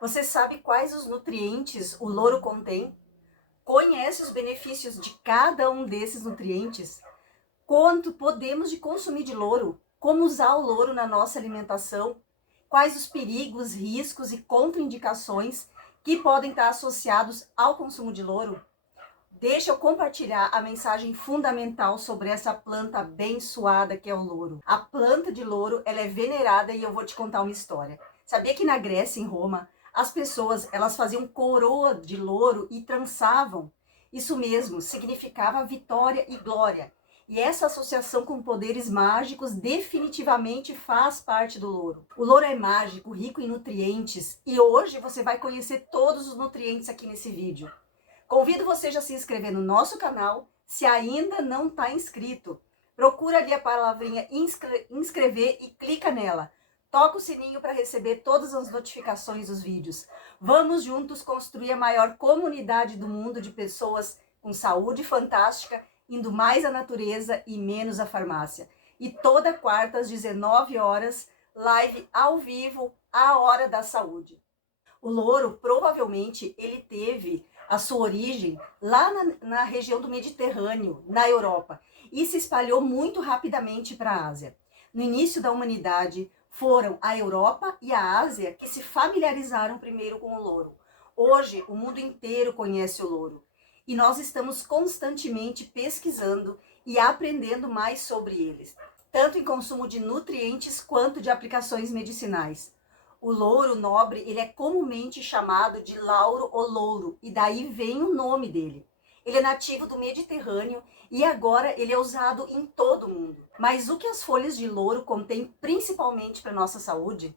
Você sabe quais os nutrientes o louro contém? Conhece os benefícios de cada um desses nutrientes? Quanto podemos de consumir de louro? Como usar o louro na nossa alimentação? Quais os perigos, riscos e contraindicações que podem estar associados ao consumo de louro? Deixa eu compartilhar a mensagem fundamental sobre essa planta abençoada que é o louro. A planta de louro, ela é venerada e eu vou te contar uma história. Sabia que na Grécia, em Roma, as pessoas, elas faziam coroa de louro e trançavam? Isso mesmo, significava vitória e glória. E essa associação com poderes mágicos definitivamente faz parte do louro. O louro é mágico, rico em nutrientes, e hoje você vai conhecer todos os nutrientes aqui nesse vídeo. Convido você já a se inscrever no nosso canal, se ainda não está inscrito. Procura ali a palavrinha inscrever e clica nela. Toca o sininho para receber todas as notificações dos vídeos. Vamos juntos construir a maior comunidade do mundo de pessoas com saúde fantástica, indo mais à natureza e menos à farmácia. E toda quarta às 19 horas, live ao vivo, a Hora da Saúde. O louro, provavelmente, ele teve a sua origem lá na região do Mediterrâneo, na Europa, e se espalhou muito rapidamente para a Ásia. No início da humanidade, foram a Europa e a Ásia que se familiarizaram primeiro com o louro. Hoje, o mundo inteiro conhece o louro, e nós estamos constantemente pesquisando e aprendendo mais sobre eles, tanto em consumo de nutrientes quanto de aplicações medicinais. O louro nobre, ele é comumente chamado de lauro ou louro, e daí vem o nome dele. Ele é nativo do Mediterrâneo e agora ele é usado em todo o mundo. Mas o que as folhas de louro contêm principalmente para nossa saúde?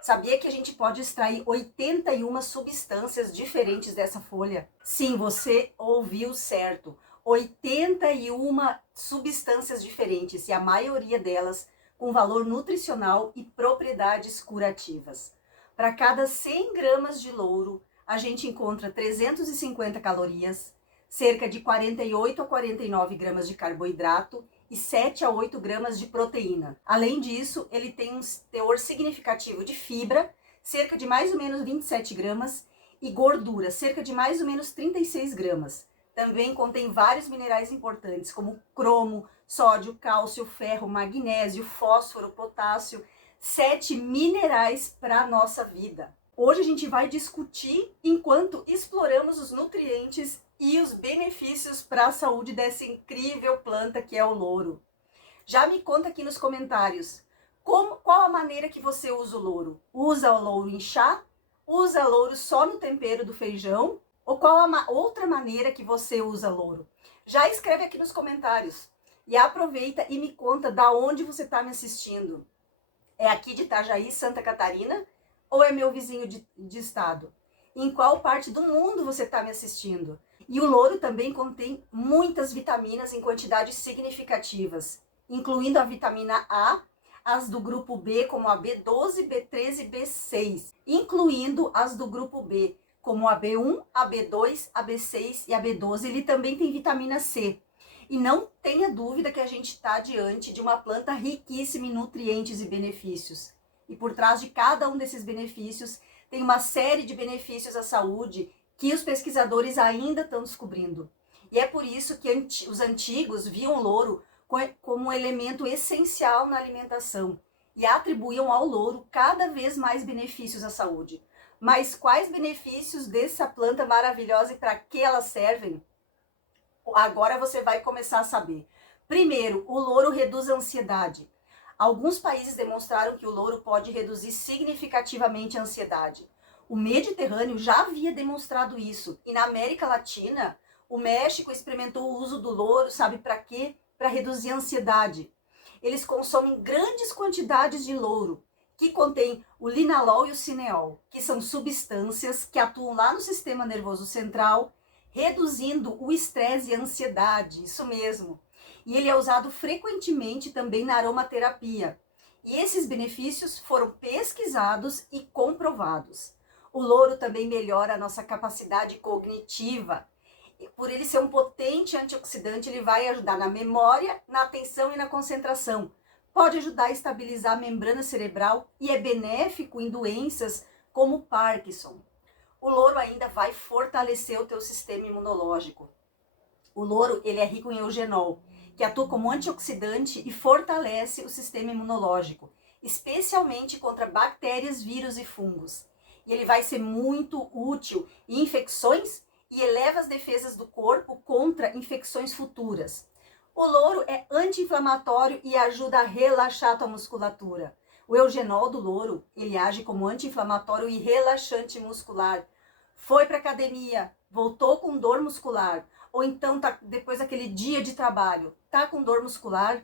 Sabia que a gente pode extrair 81 substâncias diferentes dessa folha? Sim, você ouviu certo. 81 substâncias diferentes, e a maioria delas com valor nutricional e propriedades curativas. Para cada 100 gramas de louro, a gente encontra 350 calorias, cerca de 48 a 49 gramas de carboidrato e 7 a 8 gramas de proteína. Além disso, ele tem um teor significativo de fibra, cerca de mais ou menos 27 gramas, e gordura, cerca de mais ou menos 36 gramas. Também contém vários minerais importantes, como cromo, sódio, cálcio, ferro, magnésio, fósforo, potássio, 7 minerais para a nossa vida. Hoje a gente vai discutir enquanto exploramos os nutrientes e os benefícios para a saúde dessa incrível planta que é o louro. Já me conta aqui nos comentários, qual a maneira que você usa o louro? Usa o louro em chá? Usa louro só no tempero do feijão? Ou qual a outra maneira que você usa louro? Já escreve aqui nos comentários. E aproveita e me conta da onde você está me assistindo. É aqui de Itajaí, Santa Catarina? Ou é meu vizinho de estado? Em qual parte do mundo você está me assistindo? E o louro também contém muitas vitaminas em quantidades significativas, incluindo a vitamina A, as do grupo B, como a B12, B13 e B6, incluindo as do grupo B, como a B1, a B2, a B6 e a B12. Ele também tem vitamina C. E não tenha dúvida que a gente está diante de uma planta riquíssima em nutrientes e benefícios. E por trás de cada um desses benefícios, tem uma série de benefícios à saúde que os pesquisadores ainda estão descobrindo. E é por isso que os antigos viam o louro como um elemento essencial na alimentação e atribuíam ao louro cada vez mais benefícios à saúde. Mas quais benefícios dessa planta maravilhosa e para que elas servem? Agora você vai começar a saber. Primeiro, o louro reduz a ansiedade. Alguns países demonstraram que o louro pode reduzir significativamente a ansiedade. O Mediterrâneo já havia demonstrado isso. E na América Latina, o México experimentou o uso do louro, sabe para quê? Para reduzir a ansiedade. Eles consomem grandes quantidades de louro, que contém o linalol e o cineol, que são substâncias que atuam lá no sistema nervoso central, reduzindo o estresse e a ansiedade, isso mesmo. E ele é usado frequentemente também na aromaterapia. E esses benefícios foram pesquisados e comprovados. O louro também melhora a nossa capacidade cognitiva. E por ele ser um potente antioxidante, ele vai ajudar na memória, na atenção e na concentração. Pode ajudar a estabilizar a membrana cerebral e é benéfico em doenças como Parkinson. O louro ainda vai fortalecer o teu sistema imunológico. O louro, ele é rico em eugenol, que atua como antioxidante e fortalece o sistema imunológico, especialmente contra bactérias, vírus e fungos. E ele vai ser muito útil em infecções e eleva as defesas do corpo contra infecções futuras. O louro é anti-inflamatório e ajuda a relaxar a tua musculatura. O eugenol do louro, ele age como anti-inflamatório e relaxante muscular. Foi para academia, voltou com dor muscular, ou então tá depois daquele dia de trabalho, tá com dor muscular,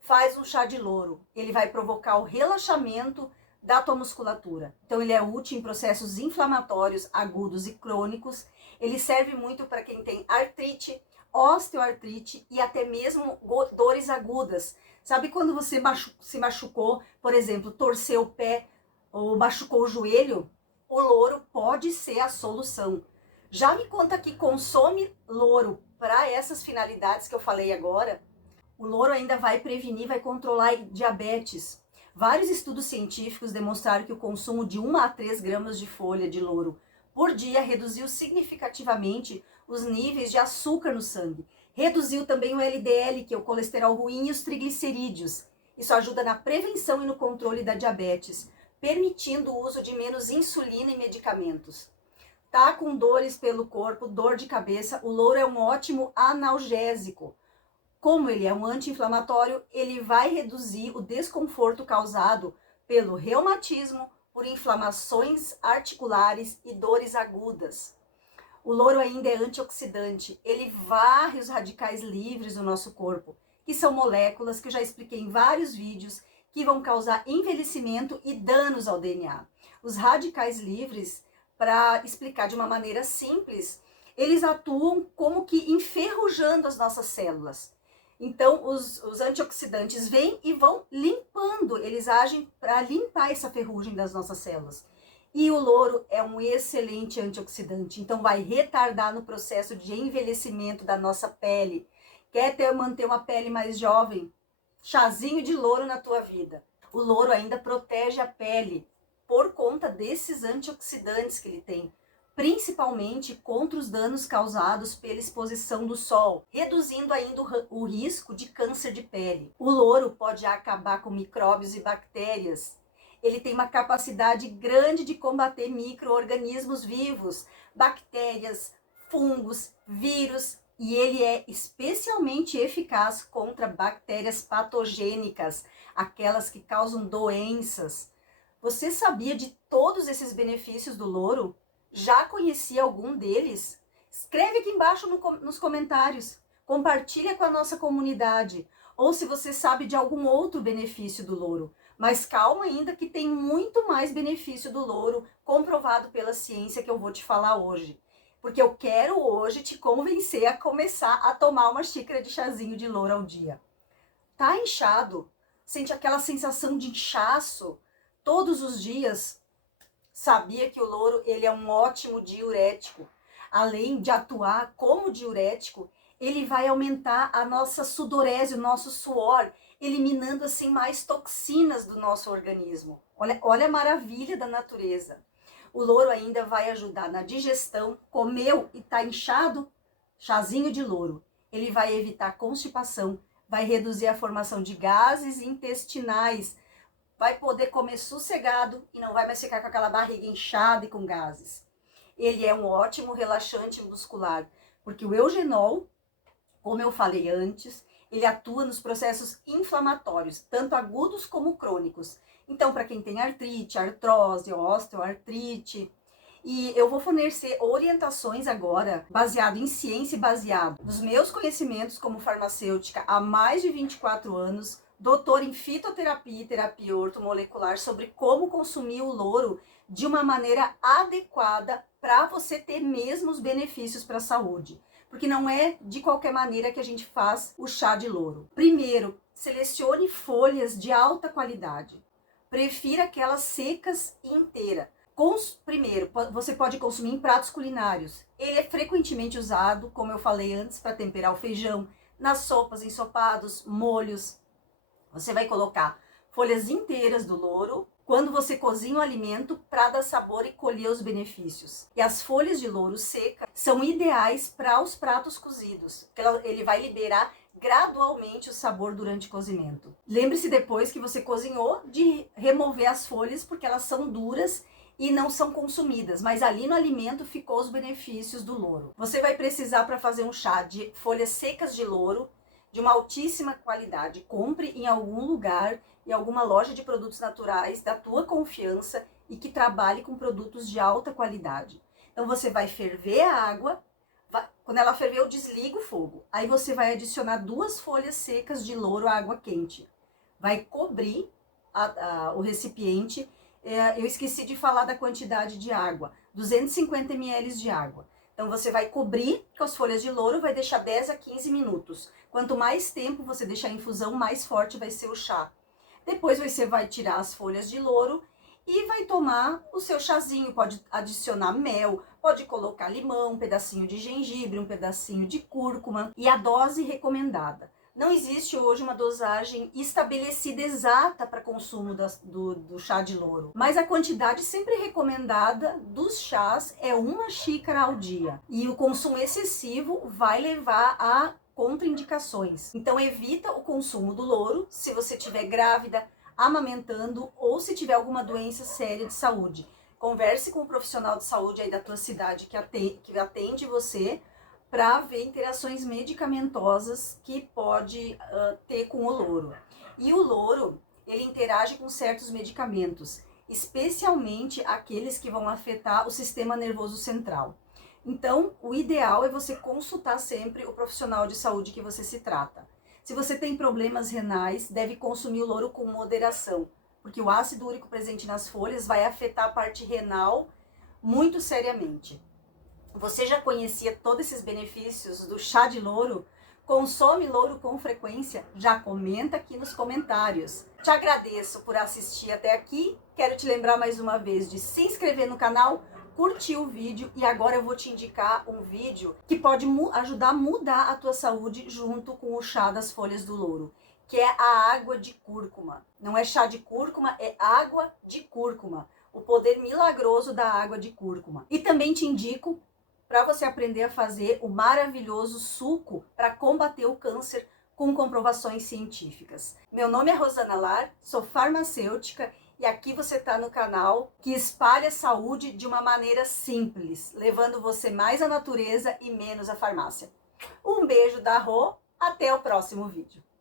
faz um chá de louro. Ele vai provocar o relaxamento da tua musculatura. Então ele é útil em processos inflamatórios agudos e crônicos. Ele serve muito para quem tem artrite, osteoartrite e até mesmo dores agudas. Sabe quando você se machucou, por exemplo, torceu o pé ou machucou o joelho? O louro pode ser a solução. Já me conta que consome louro para essas finalidades que eu falei agora. O louro ainda vai prevenir, vai controlar diabetes. Vários estudos científicos demonstraram que o consumo de 1 a 3 gramas de folha de louro por dia reduziu significativamente os níveis de açúcar no sangue. Reduziu também o LDL, que é o colesterol ruim, e os triglicerídeos. Isso ajuda na prevenção e no controle da diabetes, permitindo o uso de menos insulina e medicamentos. Tá com dores pelo corpo, dor de cabeça, o louro é um ótimo analgésico. Como ele é um anti-inflamatório, ele vai reduzir o desconforto causado pelo reumatismo, por inflamações articulares e dores agudas. O louro ainda é antioxidante, ele varre os radicais livres do nosso corpo, que são moléculas que eu já expliquei em vários vídeos, que vão causar envelhecimento e danos ao DNA. Os radicais livres, para explicar de uma maneira simples, eles atuam como que enferrujando as nossas células. Então, os antioxidantes vêm e vão limpando, eles agem para limpar essa ferrugem das nossas células. E o louro é um excelente antioxidante, então vai retardar no processo de envelhecimento da nossa pele. Quer manter uma pele mais jovem? Chazinho de louro na tua vida. O louro ainda protege a pele por conta desses antioxidantes que ele tem, principalmente contra os danos causados pela exposição do sol, reduzindo ainda o risco de câncer de pele. O louro pode acabar com micróbios e bactérias. Ele tem uma capacidade grande de combater micro-organismos vivos, bactérias, fungos, vírus, e ele é especialmente eficaz contra bactérias patogênicas, aquelas que causam doenças. Você sabia de todos esses benefícios do louro? Já conhecia algum deles? Escreve aqui embaixo nos comentários. Compartilha com a nossa comunidade. Ou se você sabe de algum outro benefício do louro. Mas calma ainda que tem muito mais benefício do louro comprovado pela ciência que eu vou te falar hoje. Porque eu quero hoje te convencer a começar a tomar uma xícara de chazinho de louro ao dia. Tá inchado? Sente aquela sensação de inchaço todos os dias? Sabia que o louro ele é um ótimo diurético. Além de atuar como diurético, ele vai aumentar a nossa sudorese, o nosso suor, eliminando assim mais toxinas do nosso organismo. Olha a maravilha da natureza. O louro ainda vai ajudar na digestão. Comeu e está inchado? Chazinho de louro. Ele vai evitar constipação, vai reduzir a formação de gases intestinais, vai poder comer sossegado e não vai mais ficar com aquela barriga inchada e com gases. Ele é um ótimo relaxante muscular, porque o eugenol, como eu falei antes, ele atua nos processos inflamatórios, tanto agudos como crônicos. Então, para quem tem artrite, artrose, osteoartrite, e eu vou fornecer orientações agora, baseado em ciência e baseado nos meus conhecimentos como farmacêutica há mais de 24 anos, doutor em fitoterapia e terapia ortomolecular, sobre como consumir o louro de uma maneira adequada para você ter mesmo os benefícios para a saúde. Porque não é de qualquer maneira que a gente faz o chá de louro. Primeiro, selecione folhas de alta qualidade. Prefira aquelas secas e inteiras. Primeiro, você pode consumir em pratos culinários. Ele é frequentemente usado, como eu falei antes, para temperar o feijão, nas sopas, ensopados, molhos. Você vai colocar folhas inteiras do louro quando você cozinha o alimento para dar sabor e colher os benefícios. E as folhas de louro seca são ideais para os pratos cozidos, porque ele vai liberar gradualmente o sabor durante o cozimento. Lembre-se depois que você cozinhou de remover as folhas, porque elas são duras e não são consumidas, mas ali no alimento ficou os benefícios do louro. Você vai precisar, para fazer um chá de folhas secas de louro de uma altíssima qualidade. Compre em algum lugar, em alguma loja de produtos naturais da tua confiança e que trabalhe com produtos de alta qualidade. Então você vai ferver a água, quando ela ferver eu desligo o fogo. Aí você vai adicionar 2 folhas secas de louro à água quente. Vai cobrir o recipiente. Eu esqueci de falar da quantidade de água, 250 ml de água. Então você vai cobrir com as folhas de louro, vai deixar 10 a 15 minutos. Quanto mais tempo você deixar em infusão, mais forte vai ser o chá. Depois você vai tirar as folhas de louro e vai tomar o seu chazinho. Pode adicionar mel, pode colocar limão, um pedacinho de gengibre, um pedacinho de cúrcuma. E a dose recomendada. Não existe hoje uma dosagem estabelecida exata para consumo do chá de louro, mas a quantidade sempre recomendada dos chás é 1 xícara ao dia. E o consumo excessivo vai levar a contraindicações. Então evita o consumo do louro se você estiver grávida, amamentando ou se tiver alguma doença séria de saúde. Converse com um profissional de saúde aí da tua cidade que atende você, para ver interações medicamentosas que pode ter com o louro. E o louro, ele interage com certos medicamentos, especialmente aqueles que vão afetar o sistema nervoso central. Então, o ideal é você consultar sempre o profissional de saúde que você se trata. Se você tem problemas renais, deve consumir o louro com moderação, porque o ácido úrico presente nas folhas vai afetar a parte renal muito seriamente. Você já conhecia todos esses benefícios do chá de louro? Consome louro com frequência? Já comenta aqui nos comentários. Te agradeço por assistir até aqui. Quero te lembrar mais uma vez de se inscrever no canal, curtir o vídeo e agora eu vou te indicar um vídeo que pode ajudar a mudar a tua saúde junto com o chá das folhas do louro, que é a água de cúrcuma. Não é chá de cúrcuma, é água de cúrcuma. O poder milagroso da água de cúrcuma. E também te indico para você aprender a fazer o maravilhoso suco para combater o câncer com comprovações científicas. Meu nome é Rosana Lar, sou farmacêutica e aqui você está no canal que espalha saúde de uma maneira simples, levando você mais à natureza e menos à farmácia. Um beijo da Rô, até o próximo vídeo.